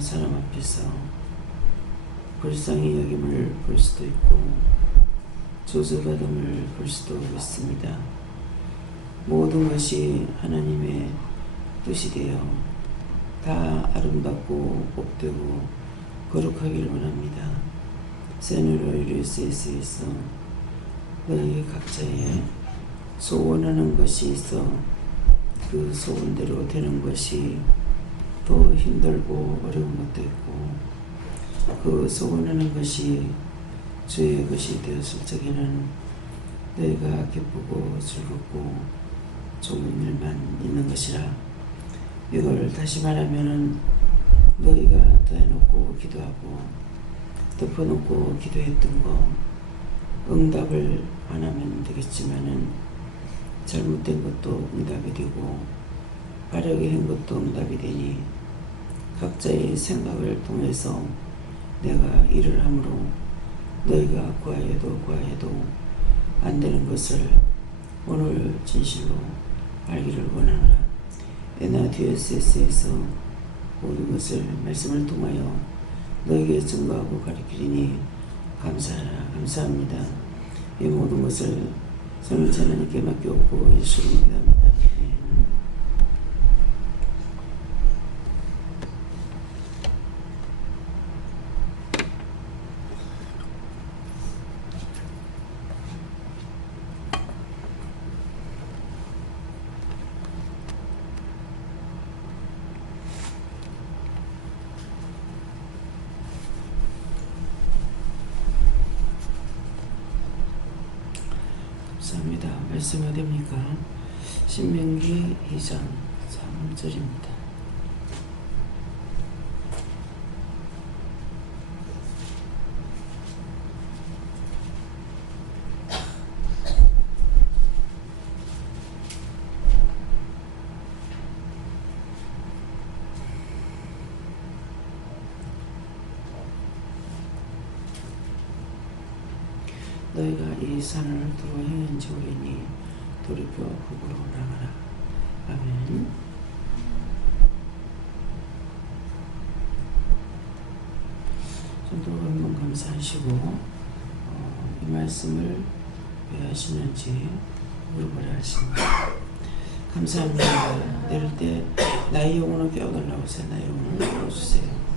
사람 앞에서 불쌍히 여김을 볼 수도 있고 조소받음을 볼 수도 있습니다. 모든 것이 하나님의 뜻이 되어 다 아름답고 복되고 거룩하기를 원합니다. 세누로이르스에서 너희 각자의 소원하는 것이 있어 그 소원대로 되는 것이 더 힘들고 어려운 것도 있고, 그 소원하는 것이 주의 것이 되었을 적에는 너희가 기쁘고 즐겁고 좋은 일만 있는 것이라. 이걸 다시 말하면은 너희가 더해놓고 기도하고 덮어놓고 기도했던 거 응답을 안 하면 되겠지만은 잘못된 것도 응답이 되고 바르게 한 것도 응답이 되니 각자의 생각을 통해서 내가 일을 함으로 너희가 구하여도 안 되는 것을 오늘 진실로 알기를 원하노라. 에나디오스에서 모든 것을 말씀을 통하여 너에게 증거하고 가르치리니 감사합니다. 이 모든 것을 성령자 하나님께 맡겨오고 예수로 기도합니다. 감사합니다. 말씀 어디입니까? 신명기 2장 3절입니다. 너희가 이 산을 두어 행한지 오리니 돌이켜 북으로 나가라. 아멘. 성도가 한번 감사하시고 이 말씀을 왜 하시는지 물어보라 하십니다. 감사합니다. 내릴 때 나의 영혼을 깨워달라고 하세요. 나의 영혼을 깨워주세요.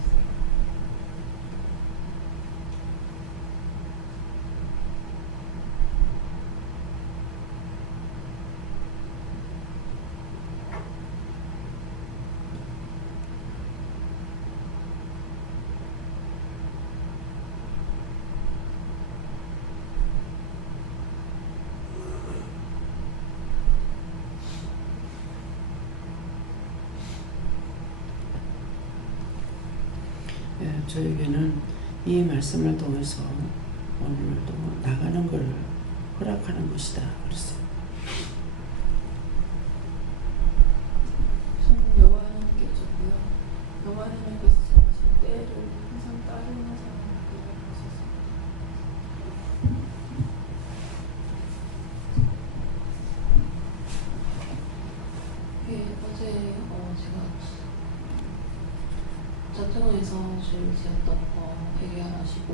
저에게는 이 말씀을 통해서 오늘도 나가는 걸 허락하는 것이다 그랬어요. 여호와 하나님께 줬고요. 여호와 하나님께서 정하신 때를 항상 따르는 사람을 하셨습니다. 어제 제가 전통에서 주일 지었던 거 회개하시고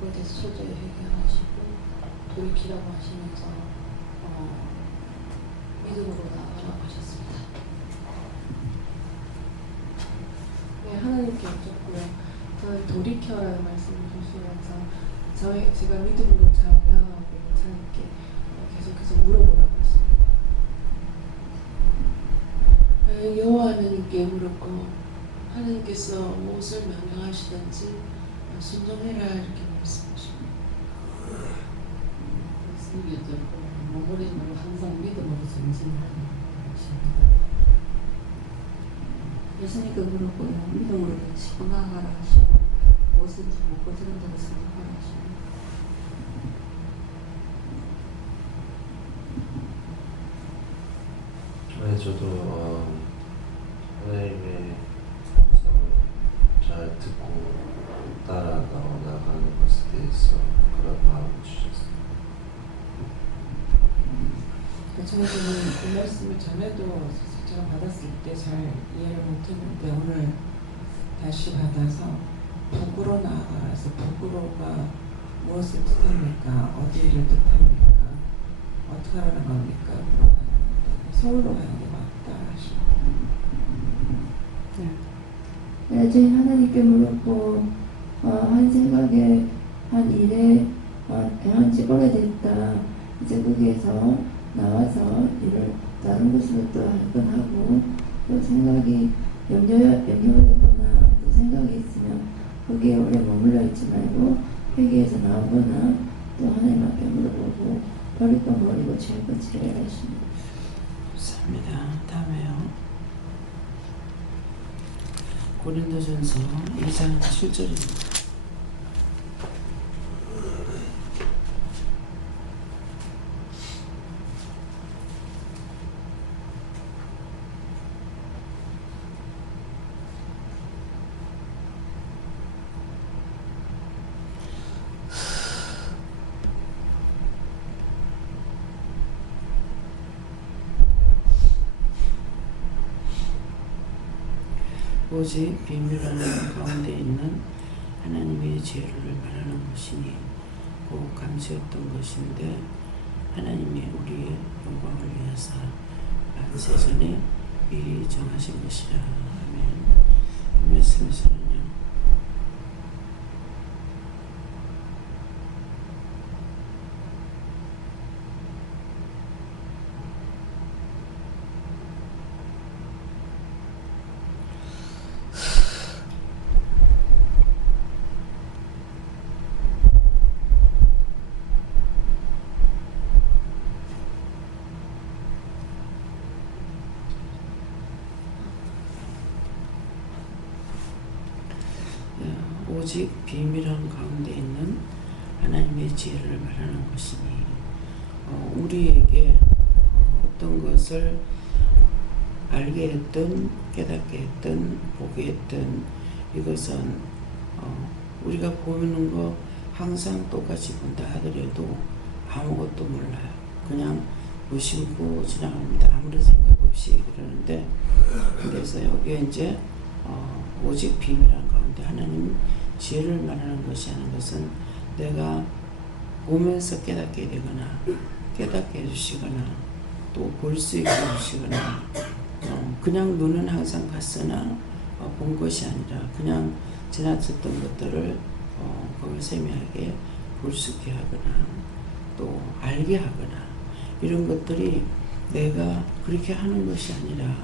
그거에 대해서 철저히 회개하시고 돌이키라고 하시면서 믿음으로 나아가라고 하셨습니다. 네, 하나님께 여쭙고요. 저는 돌이켜라는 말씀을 주시면서 제가 믿음으로 잘 나아가고 하나님께 계속해서 물어보라고 했습니다. 여호와 하나님께 물었고 하나님께서 무엇을 명령하시든지 순종해라 이렇게 말씀하십니다. 말씀이 어쩌고 머무리는 항상 믿음으로 전진하는 것입니다. 예수님께 물었고요. 믿음으로 짚고 나아가라 하시고 무엇인지 못 거지는 대로 생각하라 하십니다. 네, 저도 하나님의 잘 듣고 따라가는 것에 대해서 그런 마음을 주셨습니다. 저는 그 말씀을 전에도 제가 받았을 때 잘 이해를 못했는데 오늘 다시 받아서 북으로 나아가서 북으로가 무엇을 뜻합니까? 어디를 뜻합니까? 어떻게 하라는 겁니까? 물어봤는데 서울로 가는 게 맞다 하시고 저희 하나님께 물었고 한 생각에 한 일에 한 지 오래됐다. 이제 거기에서 나와서 일을 다른 곳으로 또 할 건 하고 또 생각이 영역이거나 또 생각이 있으면 거기에 오래 머물러 있지 말고 회개해서 나오거나 또 하나님 앞에 물어보고 버릴 건 버리고 채울 건 채워야 하십니다. 감사합니다. 다음에요. 고린도전서 2장 7절입니다. 오직 비밀하는 가운데 있는 하나님의 지혜를 말하는 것이니 곧 감추었던 것인데 하나님이 우리의 영광을 위해서 만세전에 미리 정하신 것이라. 아멘. 이 말씀에서는요, 오직 비밀한 가운데 있는 하나님의 지혜를 말하는 것이니 우리에게 어떤 것을 알게 했든 깨닫게 했든 보게 했든 이것은 우리가 보는 거 항상 똑같이 본다 하더라도 아무것도 몰라요. 그냥 무심코 지나갑니다. 아무런 생각 없이 그러는데, 그래서 여기에 이제 오직 비밀한 가운데 하나님 지혜를 말하는 것이 하는 것은 내가 보면서 깨닫게 되거나 깨닫게 해주시거나 또 볼 수 있게 해주시거나 그냥 눈은 항상 갔으나 본 것이 아니라 그냥 지나쳤던 것들을 거기 세밀하게 볼 수 있게 하거나 또 알게 하거나 이런 것들이 내가 그렇게 하는 것이 아니라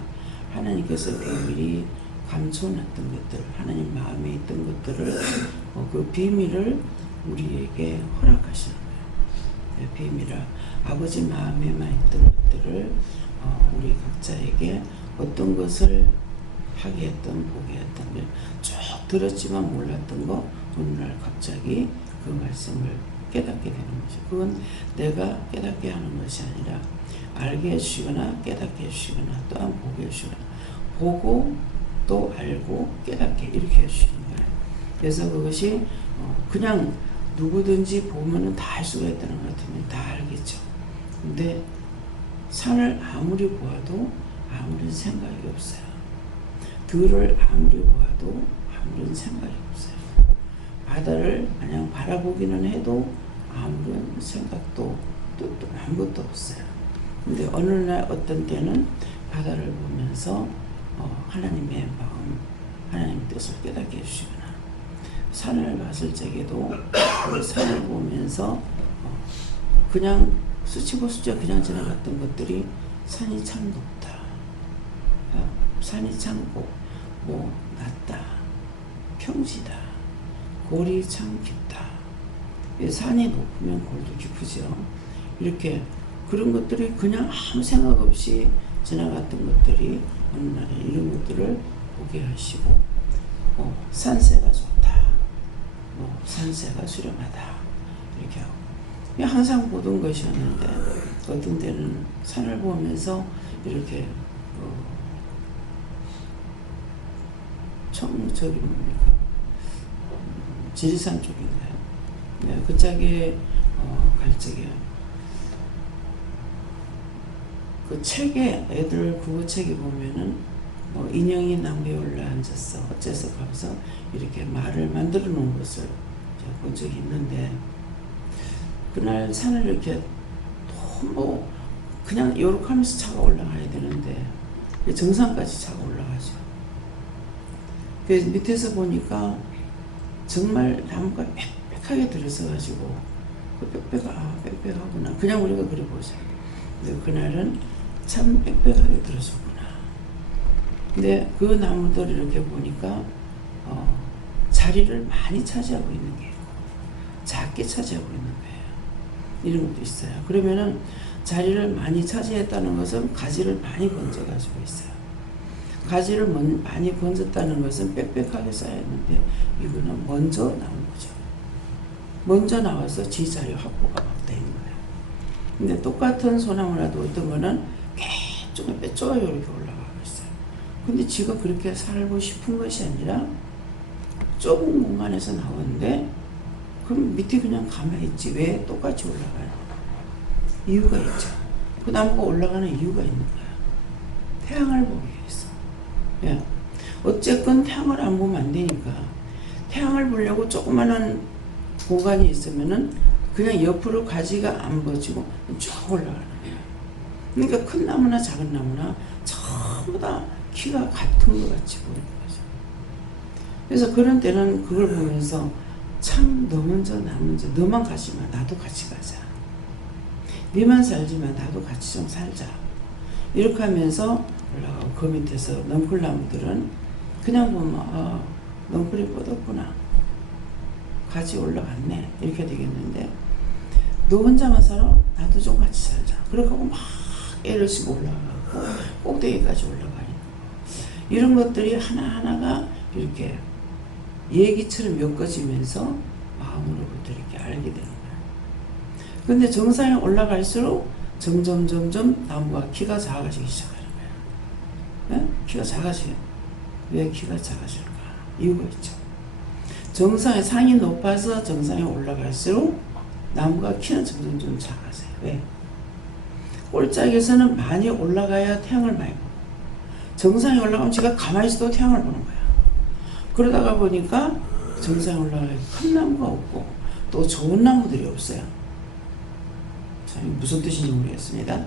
하나님께서 비밀히 감춰놨던 것들, 하나님 마음에 있던 것들을 그 비밀을 우리에게 허락하시는 거예요. 비밀을 아버지 마음에만 있던 것들을 우리 각자에게 어떤 것을 하게 했던 보게 했던 걸 쭉 들었지만 몰랐던 거 어느 날 갑자기 그 말씀을 깨닫게 되는 거죠. 그건 내가 깨닫게 하는 것이 아니라 알게 해주시거나 깨닫게 해주시거나 또한 보게 해주시거나 보고 또 알고 깨닫게 이렇게 해주시는 거예요. 그래서 그것이 그냥 누구든지 보면은 다 알 수가 있다는 것 같으면 다 알겠죠. 근데 산을 아무리 보아도 아무런 생각이 없어요. 들을 아무리 보아도 아무런 생각이 없어요. 바다를 그냥 바라보기는 해도 아무런 생각도 뜻도 아무것도 없어요. 근데 어느 날 어떤 때는 바다를 보면서 하나님의 마음, 하나님의 뜻을 깨닫게 해주시거나 산을 봤을 적에도 그 산을 보면서 그냥 스치고 그냥 지나갔던 것들이 산이 참 높다, 산이 참 낮다, 평지다, 골이 참 깊다. 산이 높으면 골도 깊으죠. 이렇게 그런 것들이 그냥 아무 생각 없이 지나갔던 것들이 어느 날에 이런 것들을 보게 하시고 산세가 좋다, 산세가 수렴하다 이렇게 하고 항상 보던 것이었는데 어떤 때는 산을 보면서 이렇게 저기 뭡니까? 지리산 쪽인가요? 네, 그 짝에 갈 적에 그 책에 애들 국어책에 보면은 뭐 인형이 나무에 올라앉았어 어째서 가면서 이렇게 말을 만들어 놓은 것을 제가 본 적이 있는데, 그날 산을 이렇게 너무 그냥 요렇게 하면서 차가 올라가야 되는데 정상까지 차가 올라가죠. 그래서 밑에서 보니까 정말 나무가 빽빽하게 들어서가지고 빽빽하구나. 그냥 우리가 그래 보자. 근데 그날은 참 빽빽하게 들어섰구나. 근데 그 나무들 이렇게 보니까 자리를 많이 차지하고 있는 게 있고 작게 차지하고 있는 거예요. 이런 것도 있어요. 그러면은 자리를 많이 차지했다는 것은 가지를 많이 건져가지고 있어요. 가지를 많이 건졌다는 것은 빽빽하게 쌓였는데 이거는 먼저 나온 거죠. 먼저 나와서 지 자리 확보가 막 된 거예요. 근데 똑같은 소나무라도 어떤 거는 계속 빼쪽이 이렇게 올라가고 있어요. 근데 지가 그렇게 살고 싶은 것이 아니라 좁은 공간에서 나오는데 그럼 밑에 그냥 가만히 있지 왜 똑같이 올라가요? 이유가 있죠. 그 나무가 올라가는 이유가 있는 거예요. 태양을 보기 위해서. 예. 어쨌건 태양을 안 보면 안 되니까 태양을 보려고 조그마한 공간이 있으면은 그냥 옆으로 가지가 안 번지고 쭉 올라가는 거예요. 그러니까 큰 나무나 작은 나무나 전부 다 키가 같은 것 같이 보이는 거죠. 그래서 그런 때는 그걸 보면서 참 너 먼저 나 먼저 너만 가지 마 나도 같이 가자. 네만 살지만 나도 같이 좀 살자. 이렇게 하면서 올라가고 그 밑에서 넝쿨나무들은 그냥 보면 넝쿨이 뻗었구나. 가지 올라갔네. 이렇게 되겠는데 너 혼자만 살아? 나도 좀 같이 살자. 그렇게 하고 막 애를 쓰고 올라가고 꼭대기까지 올라가 있는 거. 이런 것들이 하나하나가 이렇게 얘기처럼 엮어지면서 마음으로부터 이렇게 알게 되는 거예요. 근데 정상에 올라갈수록 점점 나무가 키가 작아지기 시작하는 거예요. 네? 키가 작아져요. 왜 키가 작아질까? 이유가 있죠. 정상에 상이 높아서 정상에 올라갈수록 나무가 키는 점점 작아져요. 왜? 꼴짝에서는 많이 올라가야 태양을 많이 보고 정상에 올라가면 제가 가만히 있어도 태양을 보는 거야. 그러다가 보니까 정상에 올라가야 큰 나무가 없고 또 좋은 나무들이 없어요. 참 무슨 뜻인지 모르겠습니다.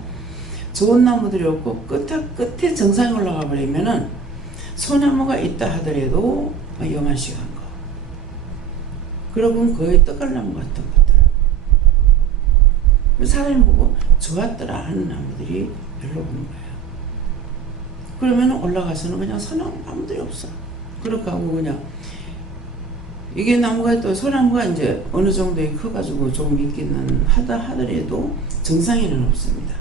좋은 나무들이 없고 끝에 정상에 올라가 버리면은 소나무가 있다 하더라도 요만식한 거. 그러면 거의 떡갈나무 같은 것들. 사람이 보고 좋았더라 하는 나무들이 별로 없는 거예요. 그러면 올라가서는 그냥 소나무들이 없어. 그렇게 하고 그냥 이게 나무가 또 소나무가 이제 어느 정도에 커가지고 조금 있기는 하더라도 정상에는 없습니다.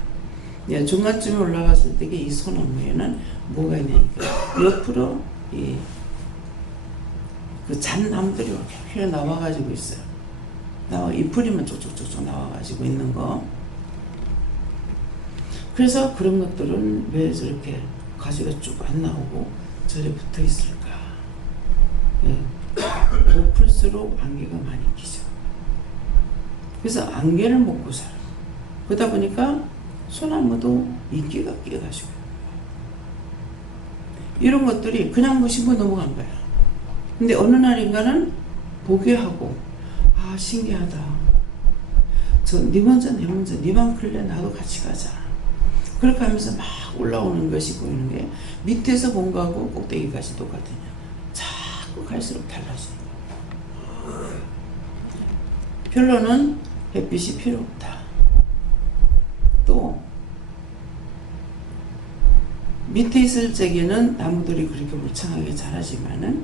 예, 중간쯤에 올라갔을 때 이 소나무에는 뭐가 있냐니까 옆으로 그 잣나무들이 이렇게 나와가지고 있어요. 잎풀이만 쪽쪽쪽쪽 나와가지고 있는 거. 그래서 그런 것들은 왜 저렇게 가지가 쭉 안 나오고 저래 붙어 있을까? 예. 높을수록 안개가 많이 끼죠. 그래서 안개를 먹고 살아. 그러다 보니까 소나무도 인기가 끼어가지고 이런 것들이 그냥 무심코 넘어간 거야. 근데 어느 날인가는 보게 하고 신기하다. 네 먼저 내 먼저 네만 클래 나도 같이 가자. 그렇게 하면서 막 올라오는 것이 보이는 게 밑에서 본 거하고 꼭대기까지 똑같으냐. 자꾸 갈수록 달라지는 거야. 결론은 햇빛이 필요 없다. 또 밑에 있을 적에는 나무들이 그렇게 울창하게 자라지만은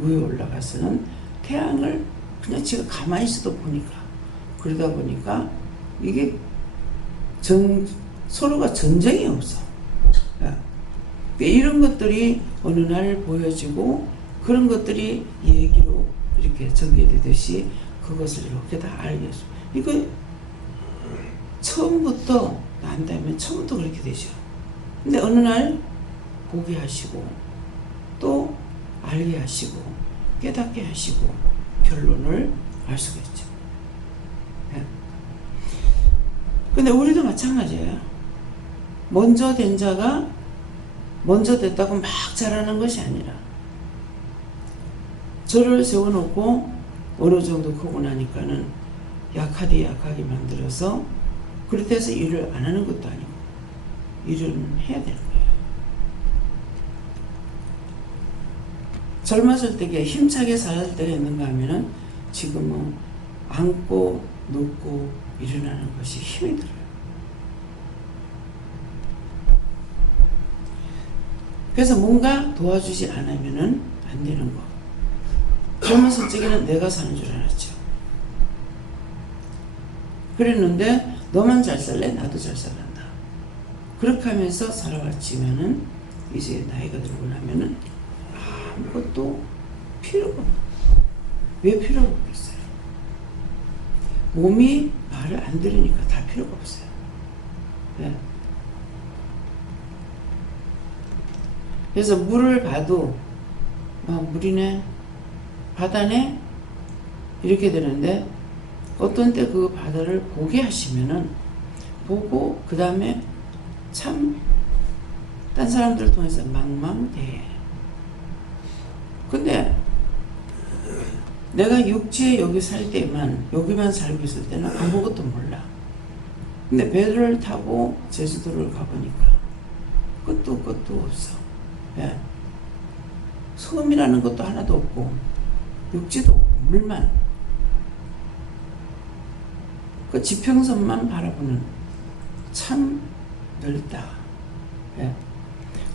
위에 올라가서는 태양을 그냥 지가 가만히 있어도 보니까 그러다 보니까 이게 서로가 전쟁이 없어. 이런 것들이 어느 날 보여지고 그런 것들이 얘기로 이렇게 전개되듯이 그것을 이렇게 다 알겠어. 이거 처음부터 난다면 처음부터 그렇게 되죠. 근데 어느 날 보게 하시고 또 알게 하시고 깨닫게 하시고 결론을 알 수가 있죠. 근데 우리도 마찬가지예요. 먼저 된 자가 먼저 됐다고 막 자라는 것이 아니라 저를 세워놓고 어느 정도 크고 나니까는 약하게 만들어서 그렇게 해서 일을 안 하는 것도 아니고 일은 해야 되는 거예요. 젊었을 때에 힘차게 살았을 때가 있는가 하면은 지금은 앉고 눕고 일어나는 것이 힘이 들어요. 그래서 뭔가 도와주지 않으면은 안 되는 거. 젊었을 적에는 내가 사는 줄 알았죠. 그랬는데 너만 잘 살래? 나도 잘 살란다. 그렇게 하면서 살아왔지만은 이제 나이가 들고 나면은 아무것도 필요가 없어요. 왜 필요가 없겠어요? 몸이 말을 안 들으니까 다 필요가 없어요. 네. 그래서 물을 봐도 물이네, 바다네 이렇게 되는데 어떤 때 그 바다를 보게 하시면은 보고 그 다음에 참 딴 사람들을 통해서 망망대해. 근데 내가 육지에 여기 살 때만 여기만 살고 있을 때는 아무것도 몰라. 근데 배를 타고 제주도를 가보니까 끝도 없어. 예. 섬이라는 것도 하나도 없고 육지도 없고 물만 그 지평선만 바라보는 참 넓다. 예.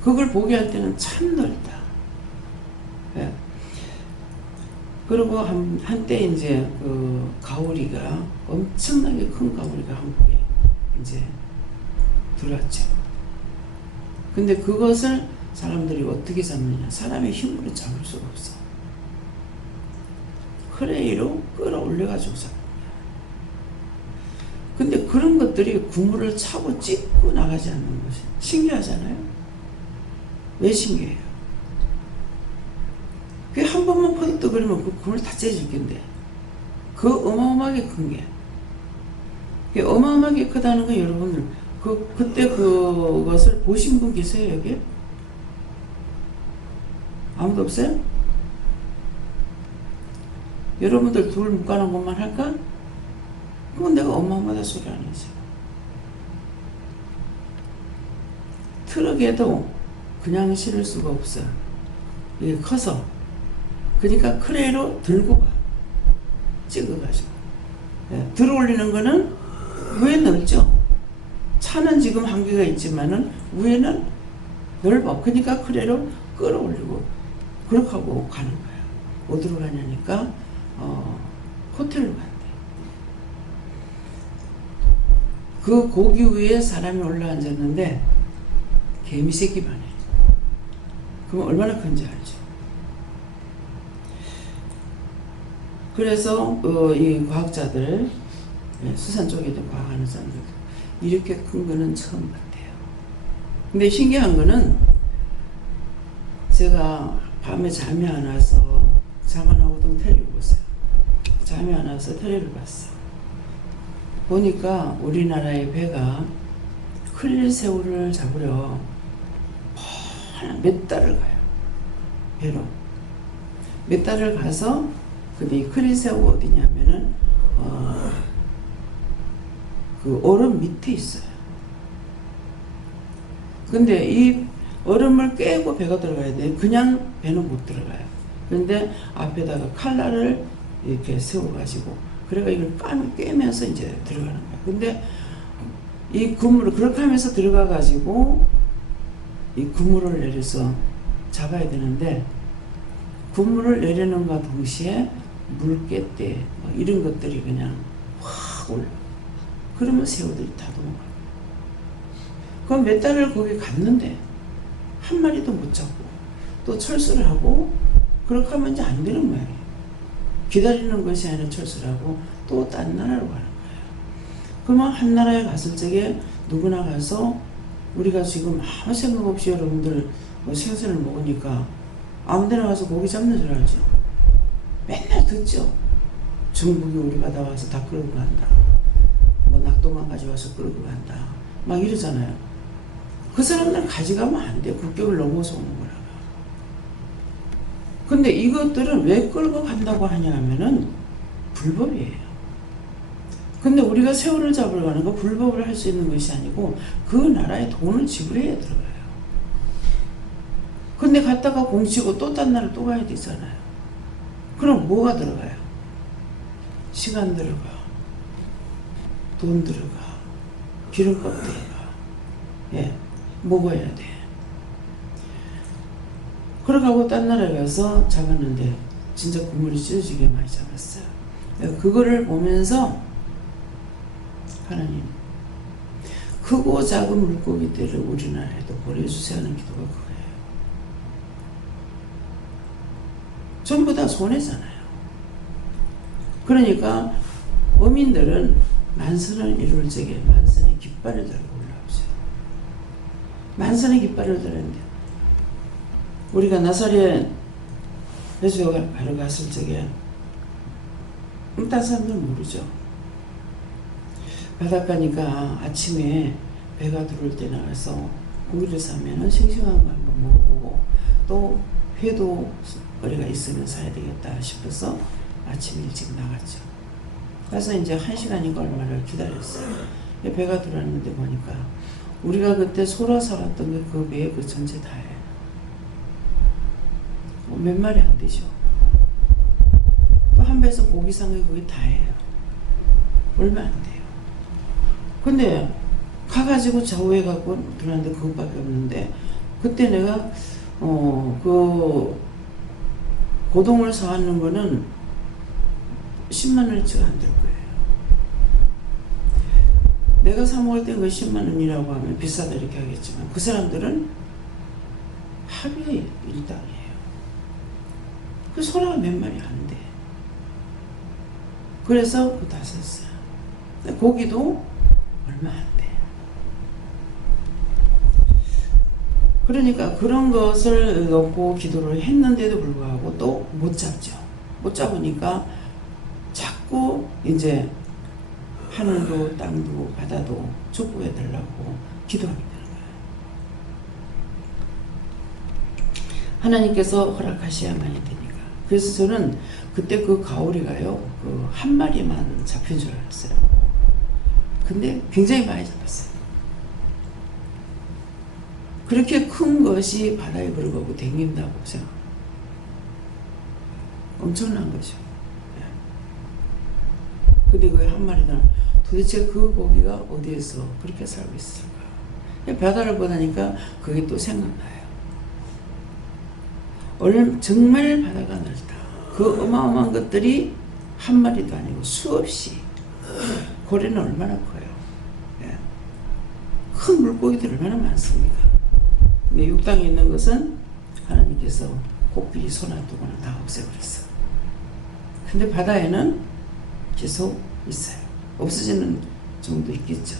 그걸 보게 할 때는 참 넓다. 예. 그리고 한때 이제 그 가오리가 엄청나게 큰 가오리가 한국에 이제 들어왔죠. 근데 그것을 사람들이 어떻게 잡느냐? 사람의 힘으로 잡을 수가 없어. 크레이로 끌어올려가지고 잡는 거야. 근데 그런 것들이 구물을 차고 찍고 나가지 않는 것이 신기하잖아요. 왜 신기해요? 그게 한 번만 퍼득거리면 그 구물 다 째질 텐데 그 어마어마하게 큰 게 그게 어마어마하게 크다는 건 여러분들 그때 그것을 보신 분 계세요 여기? 아무도 없어요? 여러분들 둘 묶어놓은 것만 할까? 그건 내가 어마어마하다 소리 아니지. 트럭에도 그냥 실을 수가 없어. 이게 커서. 그러니까 크레이로 들고 가. 찍어가지고. 네, 들어올리는 거는 위에 넓죠. 차는 지금 한계가 있지만은 위에는 넓어. 그러니까 크레이로 끌어올리고 그렇게 하고 가는 거야. 어디로 가냐니까 호텔로 간대. 그 고기 위에 사람이 올라앉았는데 개미 새끼만 해. 그럼 얼마나 큰지 알죠. 그래서 이 과학자들, 수산 쪽에도 과학하는 사람들 이렇게 큰 거는 처음 봤대요. 근데 신기한 거는 제가 밤에 잠이 안 와서 잠 안 오던 테레비를 봤어요. 잠이 안 와서 테레비를 봤어. 보니까 우리나라의 배가 크릴새우를 잡으려 몇 달을 가요. 배로. 몇 달을 가서 근데 이 크릴새우 어디냐면은 그 얼음 밑에 있어요. 근데 이 얼음을 깨고 배가 들어가야 돼. 그냥 배는 못 들어가요. 그런데 앞에다가 칼날을 이렇게 세워가지고 그래가 이걸 깨면서 이제 들어가는 거야. 근데 이 그물을 그렇게 하면서 들어가가지고 이 그물을 내려서 잡아야 되는데 그물을 내리는과 동시에 물개떼 뭐 이런 것들이 그냥 확 올라. 그러면 새우들이 다 도망가. 그럼 몇 달을 거기 갔는데 한 마리도 못 잡고 또 철수를 하고 그렇게 하면 이제 안 되는 거예요. 기다리는 것이 아니라 철수를 하고 또 딴 나라로 가는 거예요. 그러면 한 나라에 갔을 적에 누구나 가서 우리가 지금 아무 생각 없이 여러분들 뭐 생선을 먹으니까 아무 데나 가서 고기 잡는 줄 알죠. 맨날 듣죠. 중국이 우리 바다 와서 다 끌고 간다. 뭐 낙동강 가져와서 끌고 간다. 막 이러잖아요. 그 사람들은 가져가면 안 돼. 국경을 넘어서 오는 거라. 근데 이것들은 왜 끌고 간다고 하냐 하면은 불법이에요. 근데 우리가 새우를 잡으러 가는 거 불법을 할 수 있는 것이 아니고 그 나라에 돈을 지불해야 들어가요. 근데 갔다가 공치고 또 딴 나라 또 가야 되잖아요. 그럼 뭐가 들어가요? 시간 들어가, 돈 들어가, 기름값 들어가, 예, 먹어야 돼. 그러고 딴 나라에 가서 잡았는데 진짜 국물이 찢어지게 많이 잡았어요. 그거를 보면서 하나님, 크고 작은 물고기들을 우리나라에도 보내주세요 하는 기도가 그거예요. 전부 다 손해잖아요. 그러니까 어민들은 만선을 이룰 적에 만선의 깃발을 들고 올라오죠. 만선의 깃발을 들었는데 우리가 나사렛 회수가 바로 갔을 적에 다른 사람들은 모르죠. 바닷가니까 아침에 배가 들어올 때 나가서 고기를 사면은 싱싱한 거 한번 먹어보고 또 회도 거리가 있으면 사야 되겠다 싶어서 아침 일찍 나갔죠. 가서 이제 1시간인가 얼마를 기다렸어요. 배가 들어왔는데 보니까 우리가 그때 소라 사왔던 게 그 배에 그 전체 다예요. 몇 마리 안 되죠. 또 한 배에서 고기 산 게 그게 다예요. 얼마 안 돼요. 근데 가가지고 좌우해갖고 들어왔는데 그것밖에 없는데 그때 내가 그 고동을 사왔는 거는 10만 원치가 안 될 거예요. 내가 사 먹을 때 그 10만 원이라고 하면 비싸다 이렇게 하겠지만 그 사람들은 하루에 일당이에요. 그 소라가 몇 마리 안 돼. 그래서 그거 다 샀어요. 고기도 얼마 안 돼. 그러니까 그런 것을 놓고 기도를 했는데도 불구하고 또 못 잡죠. 못 잡으니까 자꾸 이제 하늘도 땅도 바다도 축복해 달라고 기도하게 되는 거예요. 하나님께서 허락하셔야만이 되니까. 그래서 저는 그때 그 가오리가요, 그 한 마리만 잡힌 줄 알았어요. 근데 굉장히 많이 잡았어요. 그렇게 큰 것이 바다에 걸어가고 댕긴다고 생각. 엄청난 거죠. 근데 그 한 마리는 도대체 그 고기가 어디에서 그렇게 살고 있을까? 바다를 보다니까 그게 또 생각나요. 정말 바다가 넓다. 그 어마어마한 것들이 한 마리도 아니고 수없이. 고래는 얼마나 커요. 예. 큰 물고기들이 얼마나 많습니까? 근데 육당에 있는 것은 하나님께서 고삐리 손놔두고는 다 없애버렸어. 근데 바다에는 계속 있어요. 없어지는 정도 있겠죠.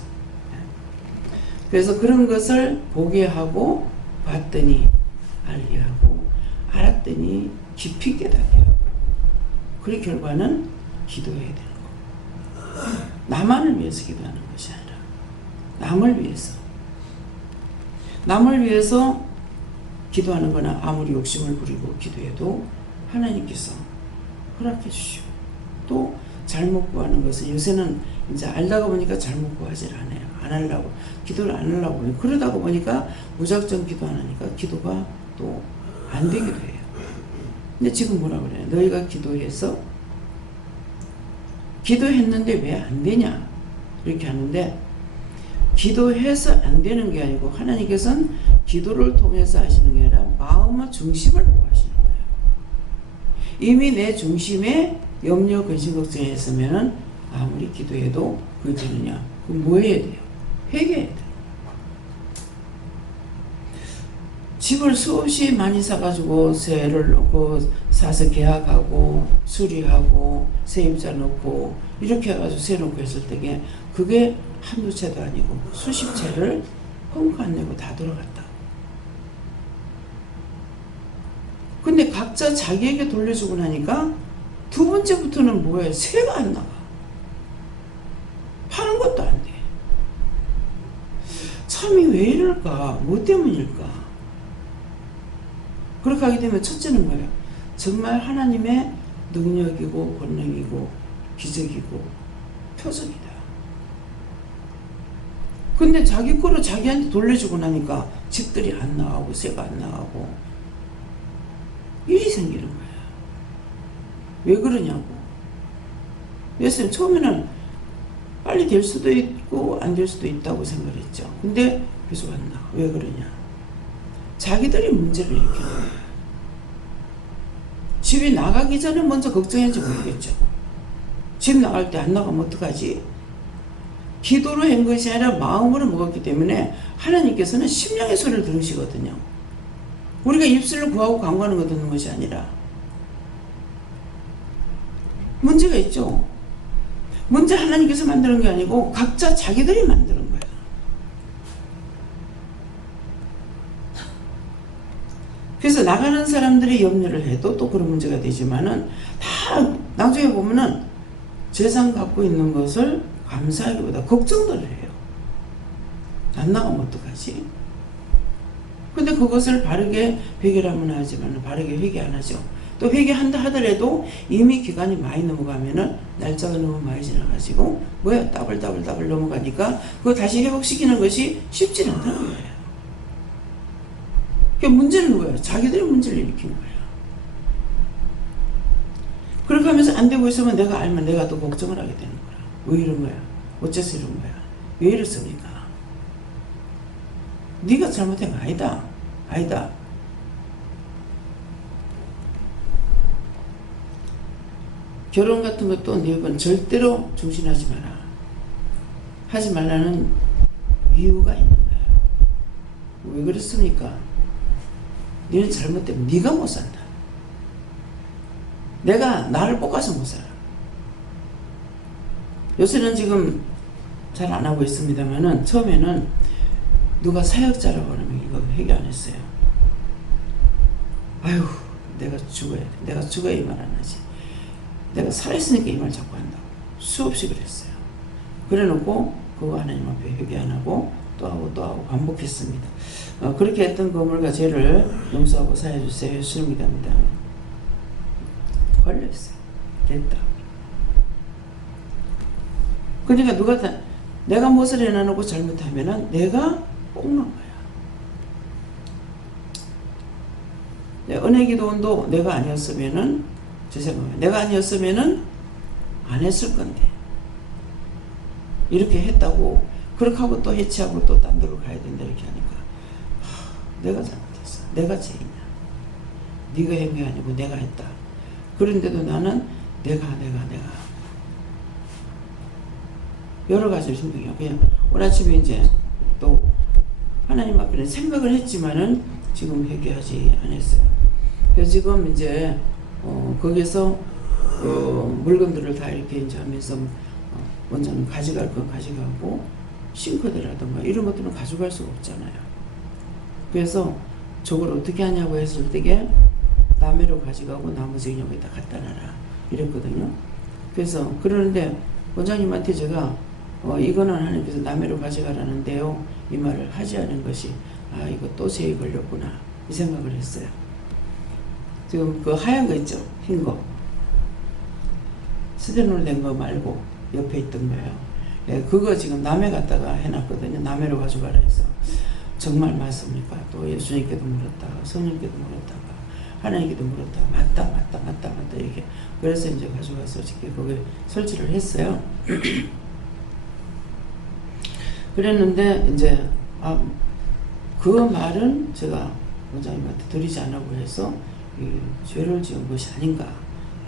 그래서 그런 것을 보게 하고 봤더니 알게 하고 알았더니 깊이 깨닫게 하고 그 결과는 기도해야 되는 거고 나만을 위해서 기도하는 것이 아니라 남을 위해서 기도하는 거나 아무리 욕심을 부리고 기도해도 하나님께서 허락해 주시오. 또 잘못 구하는 것은 요새는 이제 알다가 보니까 잘못 구하질 않아요. 안 하려고 기도를 안 하려고 해요. 그러다가 보니까 무작정 기도 안 하니까 기도가 또 안 되기도 해요. 근데 지금 뭐라 그래요? 너희가 기도했는데 왜 안 되냐 이렇게 하는데 기도해서 안 되는 게 아니고 하나님께서는 기도를 통해서 하시는 게 아니라 마음의 중심을 보고 하시는 거예요. 이미 내 중심에 염려, 근심, 걱정이 있으면은 아무리 기도해도 그게 되느냐? 그럼 뭐 해야 돼요? 회개해야 돼요. 집을 수없이 많이 사가지고 세를 놓고 사서 계약하고 수리하고 세입자 넣고 이렇게 해가지고 세 놓고 했을 때에 그게 한두 채도 아니고 수십 채를 펑크 안 내고 다 돌아갔다. 근데 각자 자기에게 돌려주고 나니까 두 번째부터는 뭐예요? 세가 안 나가. 파는 것도 안 돼. 참이 왜 이럴까? 뭐 때문일까? 그렇게 하게 되면 첫째는 뭐예요? 정말 하나님의 능력이고 권능이고 기적이고 표적이다. 근데 자기 거를 자기한테 돌려주고 나니까 집들이 안 나가고 새가 안 나가고 일이 생기는 거야. 왜 그러냐고. 그래서 처음에는 빨리 될 수도 있고 안 될 수도 있다고 생각했죠. 근데 계속 안 나가. 왜 그러냐. 자기들이 문제를 일으키는 거야. 집이 나가기 전에 먼저 걱정했는지 모르겠죠. 집 나갈 때 안 나가면 어떡하지? 기도로 한 것이 아니라 마음으로 먹었기 때문에 하나님께서는 심령의 소리를 들으시거든요. 우리가 입술로 구하고 간구하는 거 듣는 것이 아니라 문제가 있죠. 문제 하나님께서 만드는 게 아니고 각자 자기들이 만드는 거예요. 그래서 나가는 사람들이 염려를 해도 또 그런 문제가 되지만은 다 나중에 보면은 재산 갖고 있는 것을 감사하기보다 걱정들을 해요. 안 나가면 어떡하지? 근데 그것을 바르게 회개하면 하지만 바르게 회개 안 하죠. 또 회개한다 하더라도 이미 기간이 많이 넘어가면은 날짜가 너무 많이 지나가지고 뭐야 따블따블 넘어가니까 그거 다시 회복시키는 것이 쉽지 않다는 거예요. 그러니까 문제는 뭐예요? 자기들이 문제를 일으킨 거예요. 그렇게 하면서 안 되고 있으면 내가 알면 내가 또 걱정을 하게 되는 거야. 왜 이런 거야? 어째서 이런 거야? 왜 이렇습니까? 네가 잘못한 거 아니다. 아니다. 결혼 같은 것도 네 번 절대로 중신하지 마라. 하지 말라는 이유가 있는 거예요. 왜 그렇습니까? 너는 잘못되면 네가 못 산다. 내가 나를 볶아서 못 살아. 요새는 지금 잘 안 하고 있습니다만은 처음에는 누가 사역자라고 하면 이거 회개 안 했어요. 아유 내가 죽어야 돼. 내가 죽어야 이 말 안 하지. 내가 살아있으니까 이 말 자꾸 한다고. 수없이 그랬어요. 그래 놓고 그거 하나님 앞에 회개 안 하고 또 하고 반복했습니다. 그렇게 했던 거물과 죄를 용서하고 사해주세요. 예수님 믿습니다. 걸려있어요. 됐다. 그러니까 누가 내가 무엇을 해놔놓고 잘못하면은 내가 뽕는 거야. 은혜기도원도 내가 아니었으면은 제 생각에 내가 아니었으면은 안 했을 건데 이렇게 했다고 그렇게 하고 또 해치하고 또 딴 데로 가야 된다 이렇게 하니까 내가 잘못했어. 내가 죄인이야. 네가 한 게 아니고 내가 했다. 그런데도 나는 내가 여러 가지를 생각해요. 그냥 오늘 아침에 이제 또 하나님 앞에 생각을 했지만은 지금 회개하지 않았어요. 그래서 지금 이제 거기서 물건들을 다 이렇게 이제 하면서 원장님 가져갈 건 가져가고 싱크대라든가 이런 것들은 가져갈 수가 없잖아요. 그래서 저걸 어떻게 하냐고 했을 때게 남해로 가져가고 나머지 여기다 갖다 놔라 이랬거든요. 그래서 그러는데 원장님한테 제가 이거는 하나님께서 남해로 가져가라는데요 이 말을 하지 않은 것이 이거 또 죄에 걸렸구나 이 생각을 했어요. 지금 그 하얀 거 있죠? 흰 거 스테놀 된 거 말고 옆에 있던 거예요. 예, 그거 지금 남해 갖다가 해놨거든요. 남해로 가져가라 해서 정말 맞습니까? 또 예수님께도 물었다가 성령께도 물었다가 하나님께도 물었다가 맞다 이렇게 그래서 이제 가져가서 이렇게 거기에 설치를 했어요. 그랬는데 이제 그 말은 제가 원장님한테 드리지 않으라고 해서 이 죄를 지은 것이 아닌가.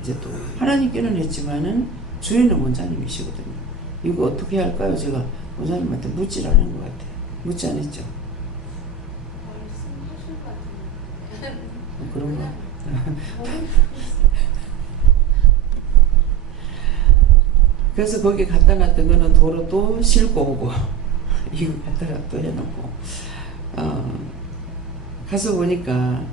이제 또 하나님께는 했지만은 주인은 원장님이시거든요. 이거 어떻게 할까요? 제가 원장님한테 묻질 않은 것 같아요. 묻지 않았죠? 그런가? 그래서 거기 갖다 놨던 거는 도로 또 싣고 오고 이거 갖다가 또 해놓고 가서 보니까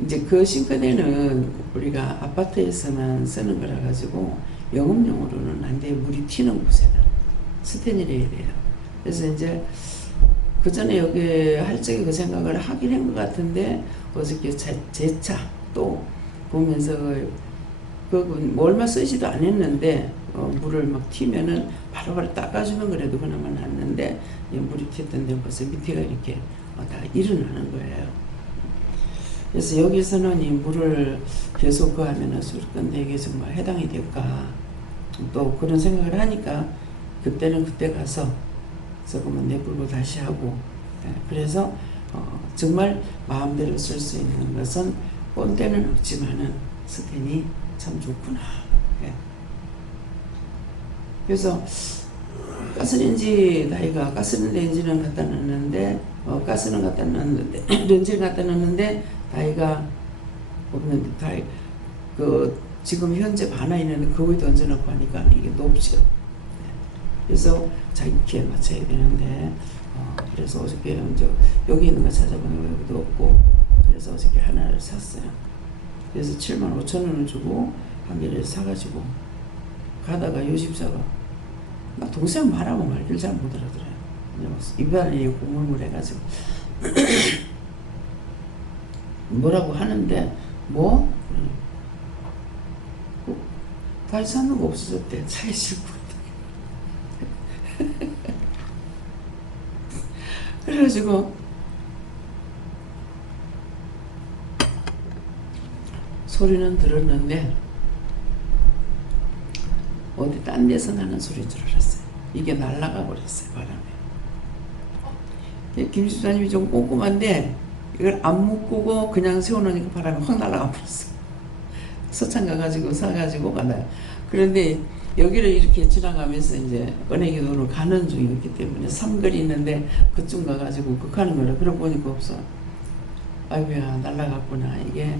이제 그 싱크대는 우리가 아파트에서만 쓰는 거라 가지고 영업용으로는 안 돼요. 물이 튀는 곳에는 스테인레일이에요. 그래서 이제 그 전에 여기 할 적에 그 생각을 하긴 한 것 같은데 어저께 재차 또 보면서 그 얼마 쓰지도 않았는데 물을 막 튀면은 바로바로 닦아주는 거라도 그나마 낫는데 물이 튀었던 데 벌써 밑에가 이렇게 다 일어나는 거예요. 그래서 여기서는 이 물을 계속 그하면은 수리건데 이게 정말 해당이 될까 또 그런 생각을 하니까 그때는 그때 가서 조금은 내불고 다시 하고 그래서 정말 마음대로 쓸 수 있는 것은 꼰대는 없지만은 스텐이 참 좋구나. 그래서 가스레인지 다이가 가스레인지는 갖다 놨는데 가스는 갖다 놨는데 렌즈를 갖다 놨는데 다이가 없는데 다이 그 지금 현재 반화 있는데 그 위에 던져놓고 하니까 이게 높죠. 그래서 자기 키에 맞춰야 되는데 그래서 어저께 이제 여기 있는 거 찾아보니까 여기도 없고 그래서 어저께 하나를 샀어요. 그래서 75,000원을 주고 한 개를 사가지고 가다가 요집사가 나 동생 말하고 말길 잘 못 알아들어요. 입안이 고물물 해가지고 뭐라고 하는데 뭐? 다시 사는 거 없어졌대. 차에 싣고 그래가지고 소리는 들었는데 어디 딴 데서 나는 소리인 줄 알았어요. 이게 날아가 버렸어요. 바람에. 김 집사님이 좀 꼼꼼한데 이걸 안 묶고 그냥 세워놓으니까 바람이 확 날아가 버렸어요. 서창 가가지고 사가지고 가나요. 그런데 여기를 이렇게 지나가면서 이제 은행교도로 가는 중이었기 때문에 삼거리 있는데 그쯤 가가지고 극하는 거라. 그러고 보니까 없어. 아이고야 날라갔구나. 이게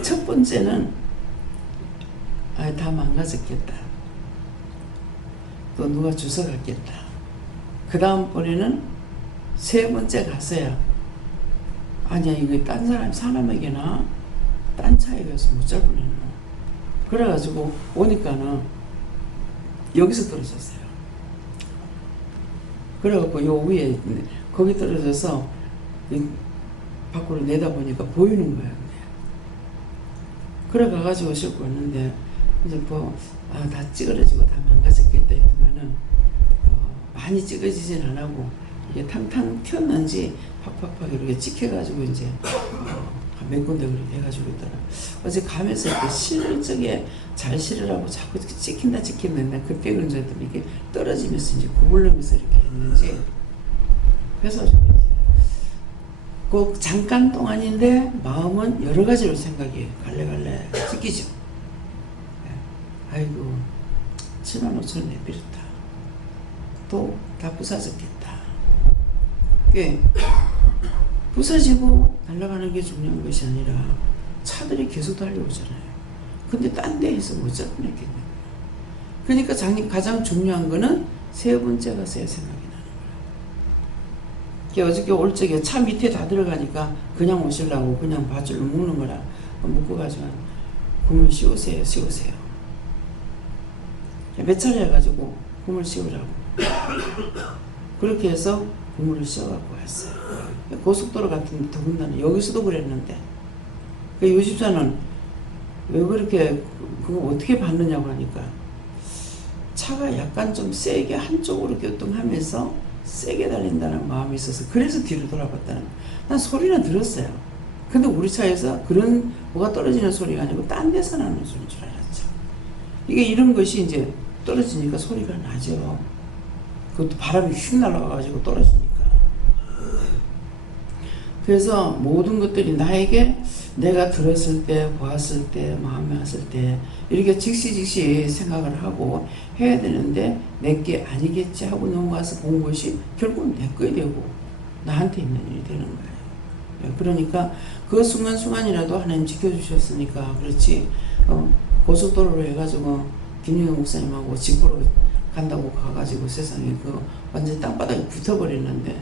첫 번째는 다 망가졌겠다. 또 누가 주워갔겠다. 그 다음번에는 세 번째 갔어야 아니야 이거 딴 사람에게나 딴 차에 가서 못 잡으네요. 그래가지고 오니까는 여기서 떨어졌어요. 그래갖고 요 위에 거기 떨어져서 밖으로 내다보니까 보이는 거예요. 그래 가가지고 싣고 왔는데 이제 다 찌그러지고 다 망가졌겠다 했더만은 많이 찌그러지진 안 하고 이게 탕탕 튀었는지 팍팍팍 이렇게 찍혀가지고 이제 몇 군데 그렇게 해가지고 있더라. 어제 가면서 이렇게 실을 적에 잘 실으라고 자꾸 찍힌다 그때 그런지 했더니 이게 떨어지면서 이제 구부르면서 이렇게 했는지 그래서 그 잠깐 동안인데 마음은 여러 가지로 생각이 갈래갈래 찍히죠. 아이고 75,000원 내버렸다. 또 다 부사졌겠다. 부서지고 날아가는 게 중요한 것이 아니라 차들이 계속 달려오잖아요. 근데 딴 데에서 못 잡겠네요. 그러니까 가장 중요한 거는 세 번째 가서야 생각이 나는 거야. 어저께 올 적에 차 밑에 다 들어가니까 그냥 오시려고 그냥 밧줄로 묶는 거라 묶어가지고 구물 씌우세요. 몇 차례 해가지고 구물 씌우라고 그렇게 해서 구물을 씌워갖고 왔어요. 고속도로 같은 더군다나 여기서도 그랬는데 요 집사는 왜 그렇게 그거 어떻게 받느냐고 하니까 차가 약간 좀 세게 한쪽으로 교통하면서 세게 달린다는 마음이 있어서 그래서 뒤로 돌아봤다는 거예요. 난 소리는 들었어요. 근데 우리 차에서 그런 뭐가 떨어지는 소리가 아니고 딴 데서 나는 소리인 줄 알았죠. 이게 이런 것이 이제 떨어지니까 소리가 나죠. 그것도 바람이 휙 날아가가지고 떨어지니까. 그래서 모든 것들이 나에게 내가 들었을 때, 보았을 때, 마음에 왔을 때 이렇게 즉시 생각을 하고 해야 되는데 내게 아니겠지 하고 넘어가서 본 것이 결국은 내 거에 되고 나한테 있는 일이 되는 거예요. 그러니까 그 순간순간이라도 하나님 지켜주셨으니까 그렇지 고속도로로 해가지고 김영현 목사님하고 집보러 간다고 가가지고 세상에 완전 땅바닥에 붙어버렸는데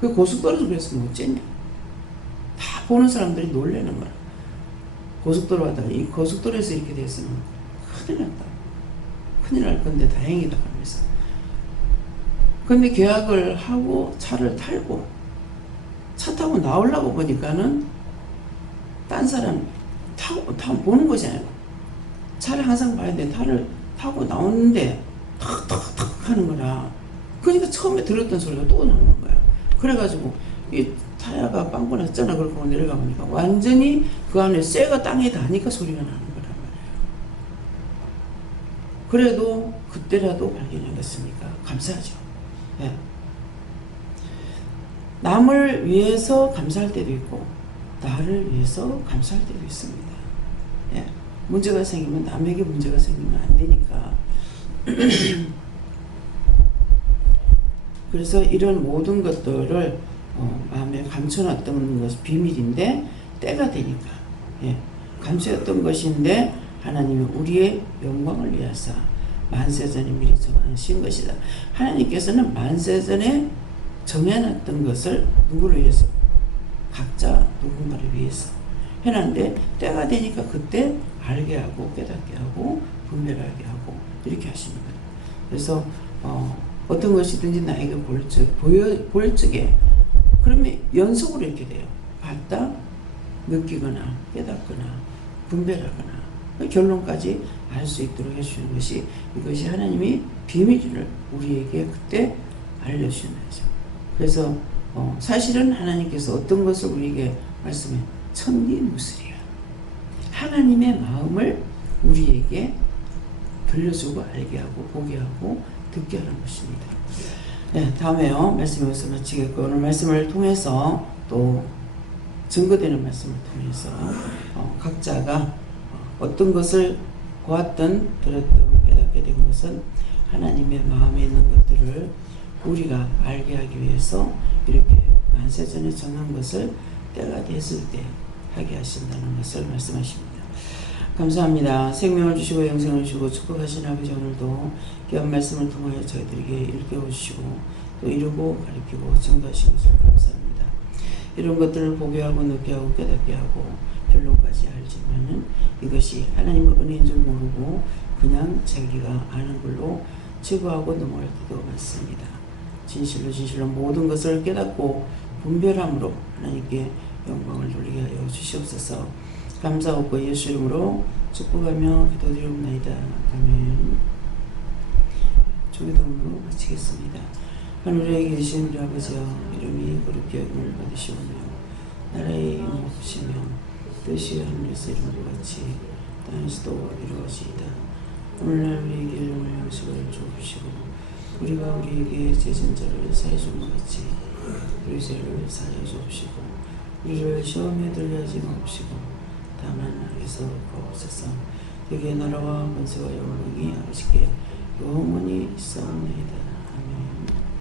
그 고속도로에서 그래서 뭐 어쨌냐. 다 보는 사람들이 놀라는 거야. 고속도로 하다가 이 고속도로에서 이렇게 됐으면 큰일 났다. 큰일 날 건데 다행이다 하면서. 근데 계약을 하고 차를 타고 차 타고 나오려고 보니까는 딴 사람 타고 보는 거잖아요. 차를 항상 봐야 돼. 차를 타고 나오는데 탁탁탁 하는 거라. 그러니까 처음에 들었던 소리가 또 나오는 거야. 그래가지고 이 타야가 빵꾸 났잖아. 그러고 내려가 보니까 완전히 그 안에 쇠가 땅에 닿으니까 소리가 나는 거란 말이에요. 그래도 그때라도 발견하겠으니까 감사하죠. 예. 남을 위해서 감사할 때도 있고 나를 위해서 감사할 때도 있습니다. 예. 문제가 생기면 남에게 문제가 생기면 안 되니까. 그래서 이런 모든 것들을 마음에 감춰놨던 것이 비밀인데 때가 되니까 감춰왔던 것인데 하나님이 우리의 영광을 위하사 만세전에 미리 정하신 것이다. 하나님께서는 만세전에 정해놨던 것을 누구를 위해서? 각자 누군가를 위해서 해놨는데 때가 되니까 그때 알게 하고 깨닫게 하고 분별하게 하고 이렇게 하시는 거예요. 그래서 어떤 것이든지 나에게 보일 적에 그러면 연속으로 이렇게 돼요. 봤다, 느끼거나 깨닫거나 분별하거나 결론까지 알 수 있도록 해주시는 것이 이것이 하나님이 비밀을 우리에게 그때 알려주시는 거죠. 그래서 사실은 하나님께서 어떤 것을 우리에게 말씀해 천리무술이야. 하나님의 마음을 우리에게 들려주고 알게 하고 보게 하고 듣게 하는 것입니다. 네, 다음에요. 말씀 여기서 마치겠고 오늘 말씀을 통해서 또 증거되는 말씀을 통해서 각자가 어떤 것을 보았던 들었던 깨닫게 된 것은 하나님의 마음에 있는 것들을 우리가 알게 하기 위해서 이렇게 만세전에 정한 것을 때가 됐을 때 하게 하신다는 것을 말씀하십니다. 감사합니다. 생명을 주시고 영생을 주시고 축복하신 아버지 오늘도 귀한 말씀을 통하여 저희들에게 일깨워 주시고 또 이루고 가르치고 증거하신 것을 감사합니다. 이런 것들을 보게 하고 느끼게 하고 깨닫게 하고 결론까지 알지만은 이것이 하나님의 은혜인 줄 모르고 그냥 자기가 아는 걸로 치부하고 넘어갈 때도 많습니다. 진실로 모든 것을 깨닫고 분별함으로 하나님께 영광을 돌리게 하여 주시옵소서. 감사하고 예수 이름으로 축복하며 기도드리옵나이다. 아멘. 주기도문으로 마치겠습니다. 하늘에 계신 우리 아버지여 이름이 거룩히 여김을 받으시오며 나라의 이름을 부시며 뜻이 하늘에서 이루어진 같이 땅에서도 이루어지이다. 오늘날 우리에게 일용할 양식을 주옵시고 우리가 우리에게 죄진 자를 사해 준 것 같이 우리 죄를 사해 주옵시고 우리를 시험에 들게 하지 마옵시고 다만 악에서 구하옵소서. 그의 나라와 권세와 영광이 아버지께 영원히 있사옵나이다.